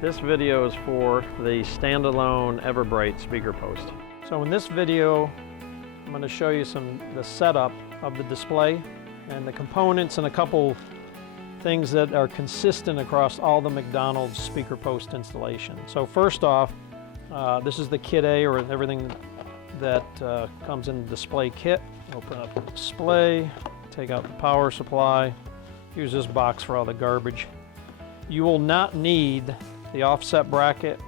This video is for the standalone Everbright speaker post. So in this video, I'm going to show you the setup of the display and the components and a couple things that are consistent across all the McDonald's speaker post installation. So first off, this is the kit A, or everything that comes in the display kit. Open up the display, take out the power supply, use this box for all the garbage. You will not need the offset bracket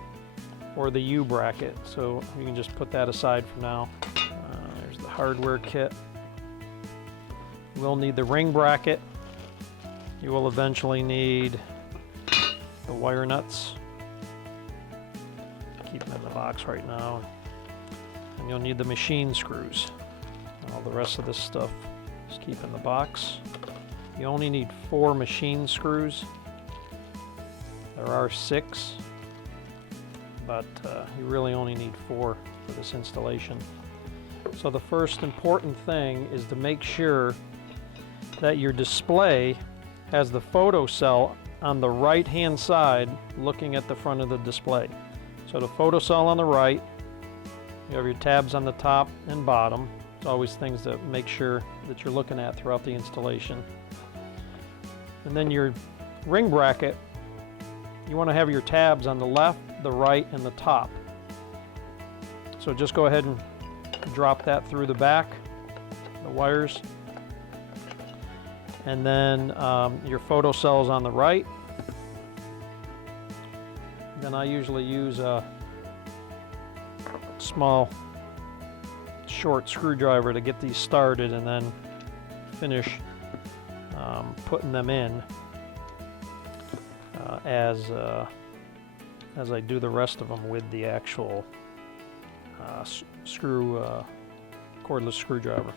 or the U bracket, so you can just put that aside for now. There's the hardware kit. You will need the ring bracket. You will eventually need the wire nuts. Keep them in the box right now. And you'll need the machine screws. All the rest of this stuff just keep in the box. You only need 4 machine screws. There are 6, but you really only need 4 for this installation. So the first important thing is to make sure that your display has the photo cell on the right hand side looking at the front of the display. So the photo cell on the right, you have your tabs on the top and bottom. It's always things to make sure that you're looking at throughout the installation. And then your ring bracket, you want to have your tabs on the left, the right, and the top. So just go ahead and drop that through the back, the wires. And then your photo cell is on the right. Then I usually use a small short screwdriver to get these started, and then finish putting them in as I do the rest of them with the actual cordless screwdriver.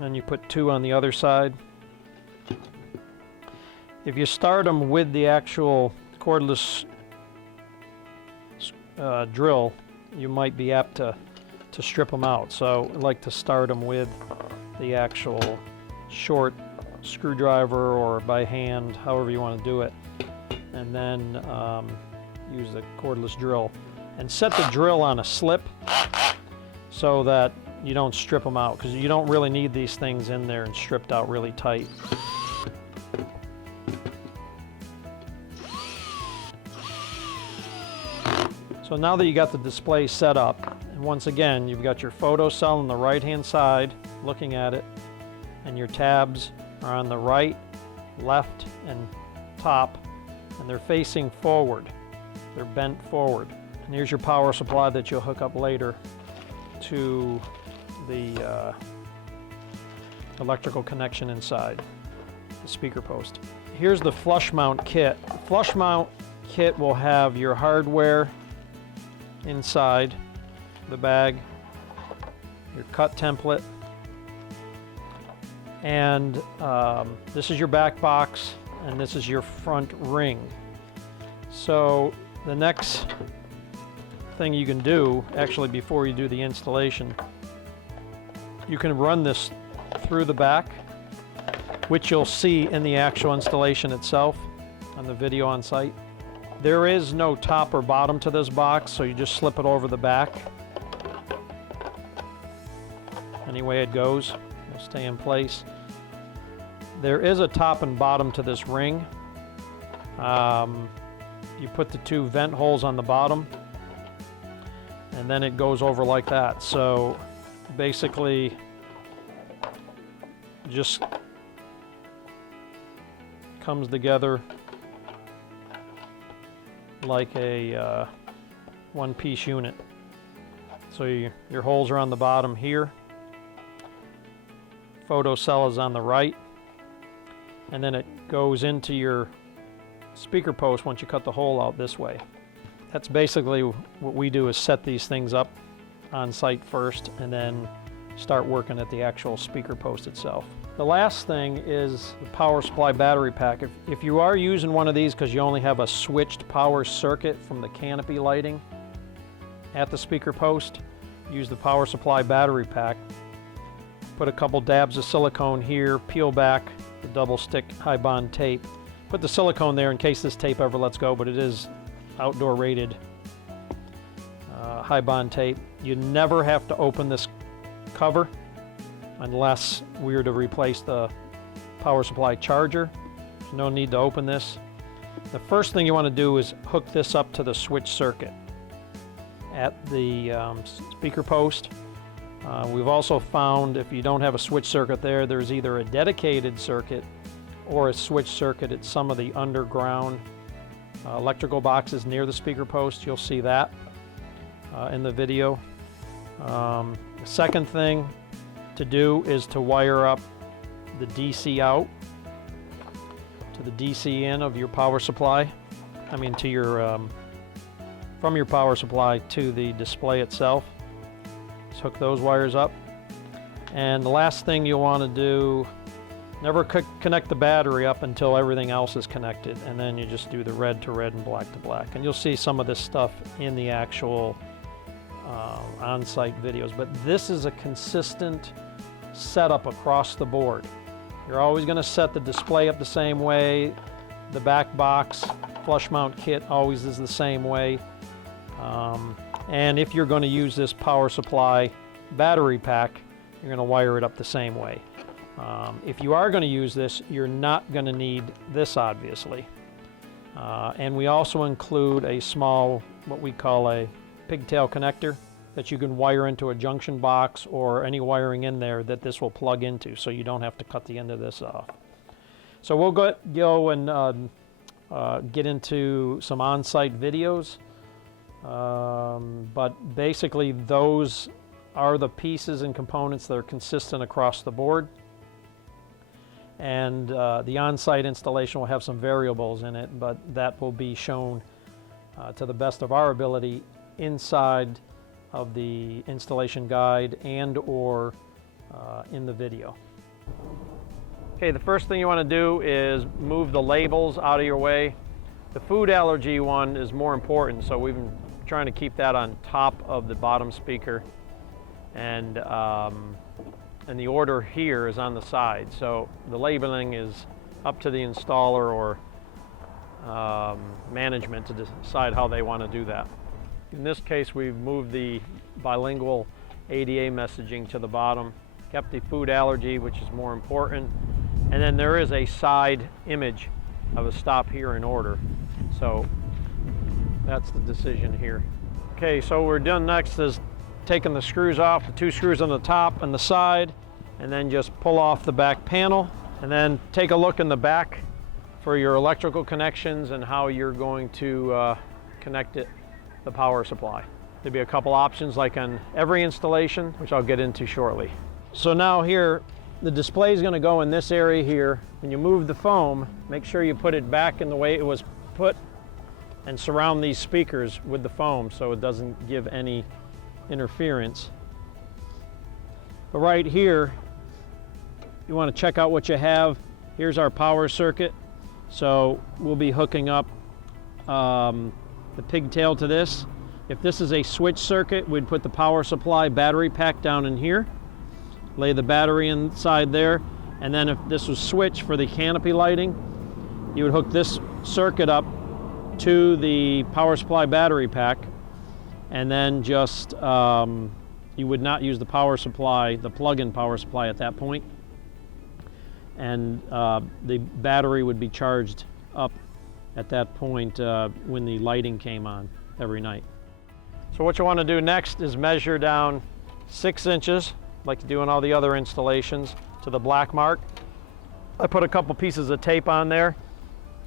And you put 2 on the other side. If you start them with the actual cordless drill, you might be apt to strip them out. So I like to start them with the actual short screwdriver, or by hand, however you want to do it, and then use the cordless drill. And set the drill on a slip so that you don't strip them out, because you don't really need these things in there and stripped out really tight. So now that you got the display set up, and once again you've got your photo cell on the right hand side looking at it, and your tabs are on the right, left, and top, and they're facing forward. They're bent forward. And here's your power supply that you'll hook up later to the electrical connection inside the speaker post. Here's the flush mount kit. The flush mount kit will have your hardware inside the bag, your cut template, and this is your back box, and this is your front ring. So the next thing you can do, actually before you do the installation, you can run this through the back, which you'll see in the actual installation itself on the video on site. There is no top or bottom to this box, so you just slip it over the back. Any way it goes, it'll stay in place. There is a top and bottom to this ring. You put the 2 vent holes on the bottom, and then it goes over like that. So basically just comes together like a one-piece unit. So your holes are on the bottom here, photo cell is on the right, and then it goes into your speaker post once you cut the hole out this way. That's basically what we do, is set these things up on site first and then start working at the actual speaker post itself. The last thing is the power supply battery pack. If you are using one of these because you only have a switched power circuit from the canopy lighting at the speaker post, use the power supply battery pack. Put a couple dabs of silicone here, peel back the double stick high bond tape. Put the silicone there in case this tape ever lets go, but it is outdoor rated high bond tape. You never have to open this cover unless we were to replace the power supply charger. There's no need to open this. The first thing you want to do is hook this up to the switch circuit at the speaker post. We've also found if you don't have a switch circuit there, there's either a dedicated circuit or a switch circuit at some of the underground electrical boxes near the speaker post. You'll see that in the video. The second thing to do is to wire up the DC out to the DC in of your power supply. I mean to your from your power supply to the display itself. Just hook those wires up. And the last thing you'll want to do, never connect the battery up until everything else is connected, and then you just do the red to red and black to black. And you'll see some of this stuff in the actual on-site videos, but this is a consistent setup across the board. You're always going to set the display up the same way. The back box flush mount kit always is the same way. And if you're going to use this power supply battery pack, you're going to wire it up the same way. If you are going to use this, you're not going to need this, obviously. And we also include a small, what we call a pigtail connector that you can wire into a junction box or any wiring in there that this will plug into, so you don't have to cut the end of this off. So we'll go and get into some on-site videos. But basically those are the pieces and components that are consistent across the board. And the on-site installation will have some variables in it, but that will be shown to the best of our ability inside of the installation guide and or in the video. Okay, the first thing you want to do is move the labels out of your way. The food allergy one is more important, so we've been trying to keep that on top of the bottom speaker, and the order here is on the side, so the labeling is up to the installer or management to decide how they want to do that. In this case, we've moved the bilingual ADA messaging to the bottom, kept the food allergy, which is more important, and then there is a side image of a stop here in order. So that's the decision here. Okay, so we're done next is taking the screws off, the two screws on the top and the side, and then just pull off the back panel, and then take a look in the back for your electrical connections and how you're going to connect it, the power supply. There'll be a couple options like on every installation, which I'll get into shortly. So now here, the display is going to go in this area here. When you move the foam, make sure you put it back in the way it was put and surround these speakers with the foam so it doesn't give any interference. But right here, you want to check out what you have. Here's our power circuit. So we'll be hooking up the pigtail to this. If this is a switch circuit, we'd put the power supply battery pack down in here, lay the battery inside there, and then if this was switch for the canopy lighting, you would hook this circuit up to the power supply battery pack, and then just you would not use the power supply, the plug-in power supply at that point, and the battery would be charged up at that point when the lighting came on every night. So what you want to do next is measure down 6 inches, like you do in all the other installations, to the black mark. I put a couple pieces of tape on there,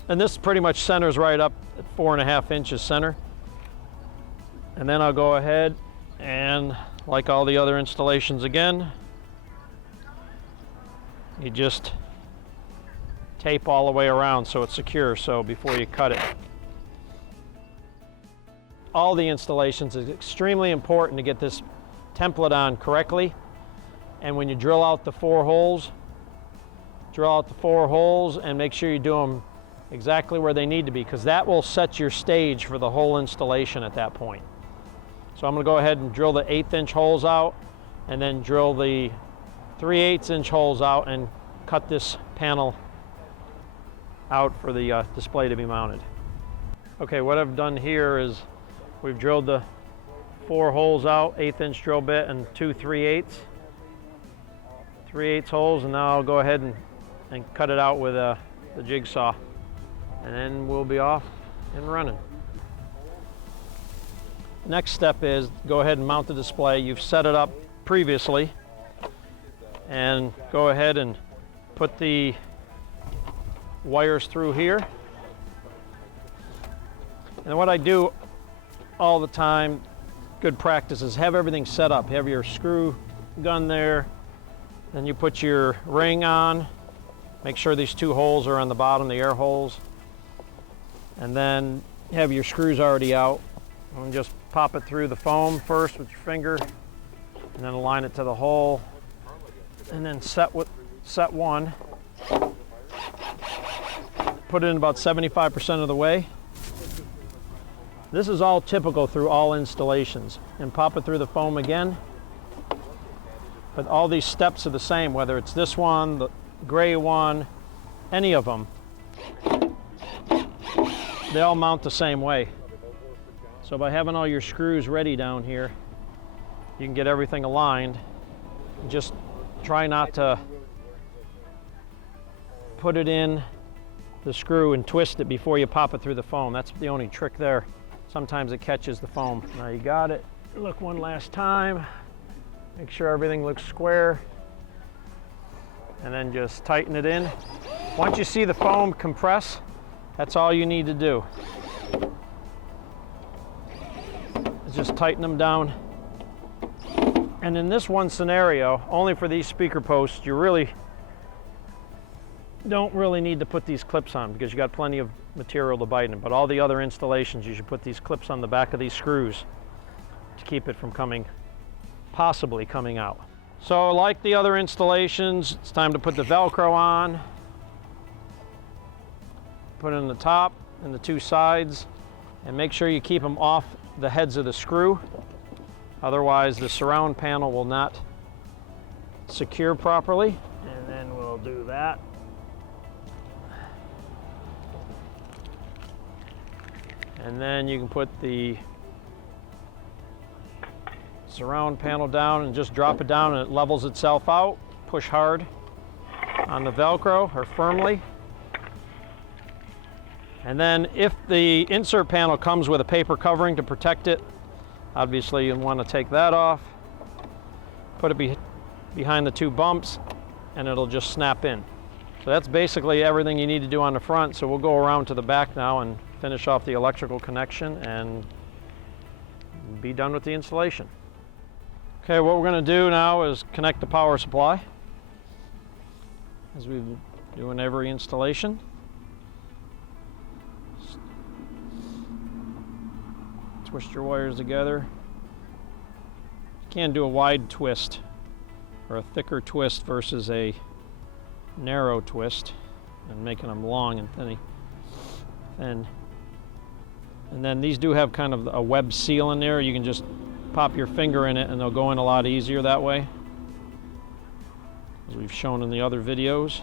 and this pretty much centers right up at 4.5 inches center. And then I'll go ahead and, like all the other installations again, you just tape all the way around so it's secure, so before you cut it. All the installations, is extremely important to get this template on correctly. And when you drill out the 4 holes, and make sure you do them exactly where they need to be, because that will set your stage for the whole installation at that point. So I'm going to go ahead and drill the 1/8 inch holes out, and then drill the 3/8" holes out and cut this panel out for the display to be mounted. Okay, what I've done here is we've drilled the 4 holes out, 1/8" drill bit and 2 3/8 holes, and now I'll go ahead and cut it out with the jigsaw, and then we'll be off and running. Next step is go ahead and mount the display. You've set it up previously, and go ahead and put the wires through here. And what I do all the time, good practice, is have everything set up. Have your screw gun there, then you put your ring on. Make sure these 2 holes are on the bottom, the air holes, and then have your screws already out. And just pop it through the foam first with your finger, and then align it to the hole, and then set one. Put it in about 75% of the way. This is all typical through all installations. And pop it through the foam again. But all these steps are the same, whether it's this one, the gray one, any of them. They all mount the same way. So by having all your screws ready down here, you can get everything aligned. Just try not to put it in the screw and twist it before you pop it through the foam. That's the only trick there. Sometimes it catches the foam. Now you got it. Look one last time. Make sure everything looks square. And then just tighten it in. Once you see the foam compress, that's all you need to do. Just tighten them down. And in this one scenario, only for these speaker posts, you really don't need to put these clips on because you got plenty of material to bite in. But all the other installations, you should put these clips on the back of these screws to keep it from possibly coming out. So like the other installations, it's time to put the Velcro on. Put it in the top and the 2 sides, and make sure you keep them off the heads of the screw. Otherwise the surround panel will not secure properly. And then we'll do that. And then you can put the surround panel down and just drop it down, and it levels itself out. Push hard on the Velcro, or firmly. And then if the insert panel comes with a paper covering to protect it, obviously you'll want to take that off. Put it behind the 2 bumps, and it'll just snap in. So that's basically everything you need to do on the front. So we'll go around to the back now and finish off the electrical connection and be done with the installation. Okay, what we're going to do now is connect the power supply, as we do in every installation. Twist your wires together. You can do a wide twist or a thicker twist versus a narrow twist, and making them long and thin. And then these do have kind of a web seal in there. You can just pop your finger in it and they'll go in a lot easier that way, as we've shown in the other videos.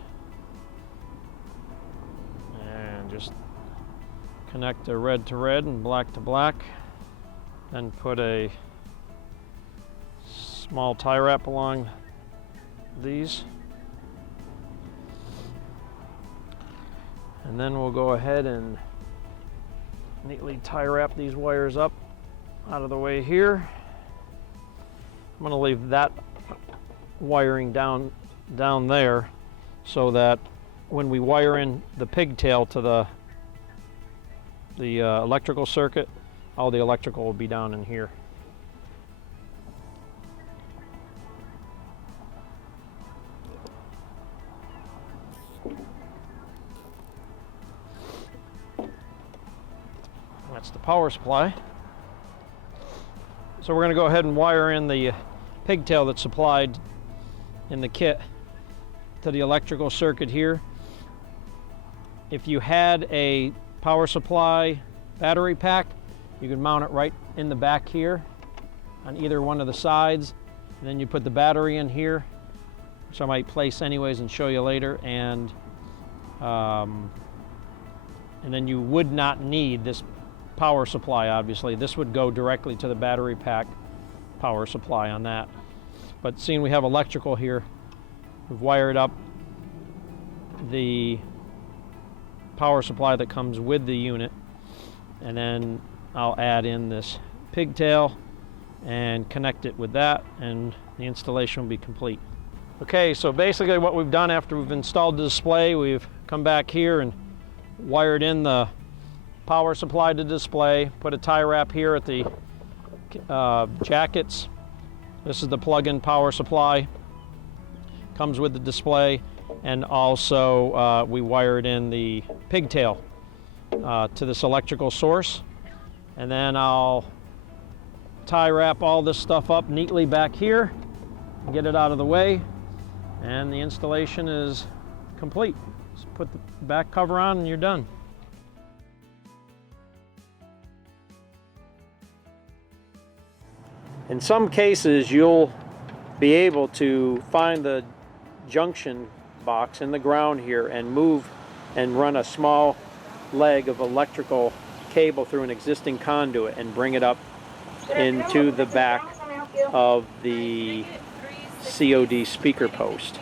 And just connect the red to red and black to black. Then put a small tie wrap along these. And then we'll go ahead and neatly tie wrap these wires up out of the way here. I'm going to leave that wiring down there so that when we wire in the pigtail to the electrical circuit, all the electrical will be down in here. That's the power supply. So we're going to go ahead and wire in the pigtail that's supplied in the kit to the electrical circuit here. If you had a power supply battery pack, you can mount it right in the back here on either one of the sides. And then you put the battery in here, which I might place anyways and show you later, and then you would not need this power supply, obviously. This would go directly to the battery pack power supply on that. But seeing we have electrical here, we've wired up the power supply that comes with the unit, and then I'll add in this pigtail and connect it with that, and the installation will be complete. Okay, so basically what we've done after we've installed the display, we've come back here and wired in the power supply to display, put a tie wrap here at the jackets. This is the plug-in power supply, comes with the display, and also we wired in the pigtail to this electrical source. And then I'll tie wrap all this stuff up neatly back here, get it out of the way, and the installation is complete. Just put the back cover on and you're done. In some cases, you'll be able to find the junction box in the ground here and move and run a small leg of electrical cable through an existing conduit and bring it up into the back of the COD speaker post.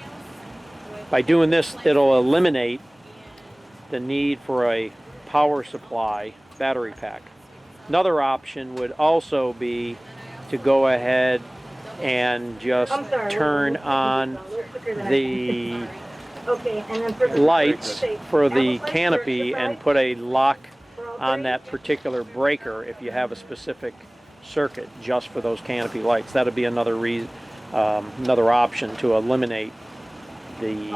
By doing this, it'll eliminate the need for a power supply battery pack. Another option would also be to go ahead and just turn on the lights for the canopy and put a lock on that particular breaker if you have a specific circuit just for those canopy lights. That would be another another option to eliminate the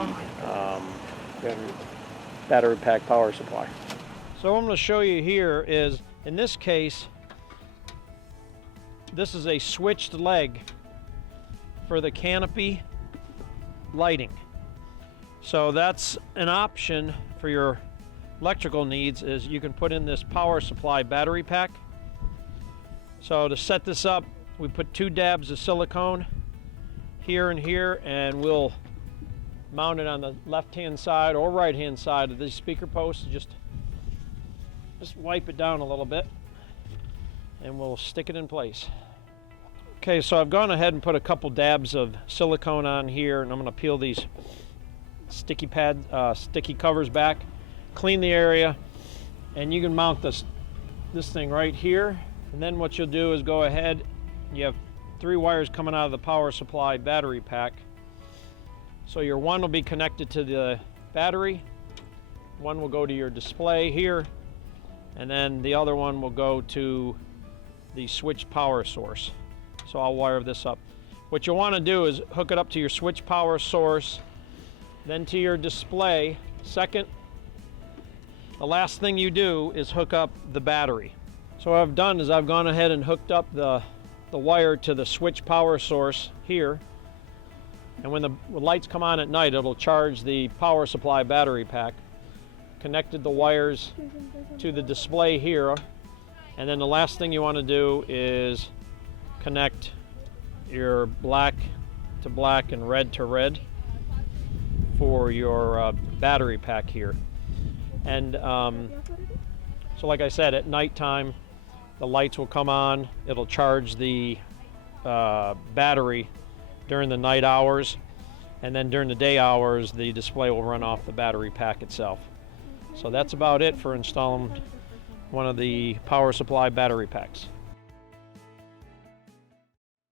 battery pack power supply. So what I'm going to show you here is, in this case, this is a switched leg for the canopy lighting. So that's an option for your electrical needs, is you can put in this power supply battery pack. So to set this up, we put 2 dabs of silicone here and here, and we'll mount it on the left-hand side or right-hand side of these speaker posts. Just wipe it down a little bit and we'll stick it in place. Okay, so I've gone ahead and put a couple dabs of silicone on here, and I'm going to peel these sticky covers back, clean the area, and you can mount this thing right here. And then what you'll do is go ahead, you have 3 wires coming out of the power supply battery pack. So your one will be connected to the battery, one will go to your display here, and then the other one will go to the switch power source. So I'll wire this up. What you'll want to do is hook it up to your switch power source, then to your display. Second, the last thing you do is hook up the battery. So what I've done is I've gone ahead and hooked up the wire to the switch power source here. And when the lights come on at night, it'll charge the power supply battery pack. Connected the wires to the display here. And then the last thing you want to do is connect your black to black and red to red for your battery pack here. And so like I said, at nighttime, the lights will come on. It'll charge the battery during the night hours, and then during the day hours, the display will run off the battery pack itself. So that's about it for installing one of the power supply battery packs.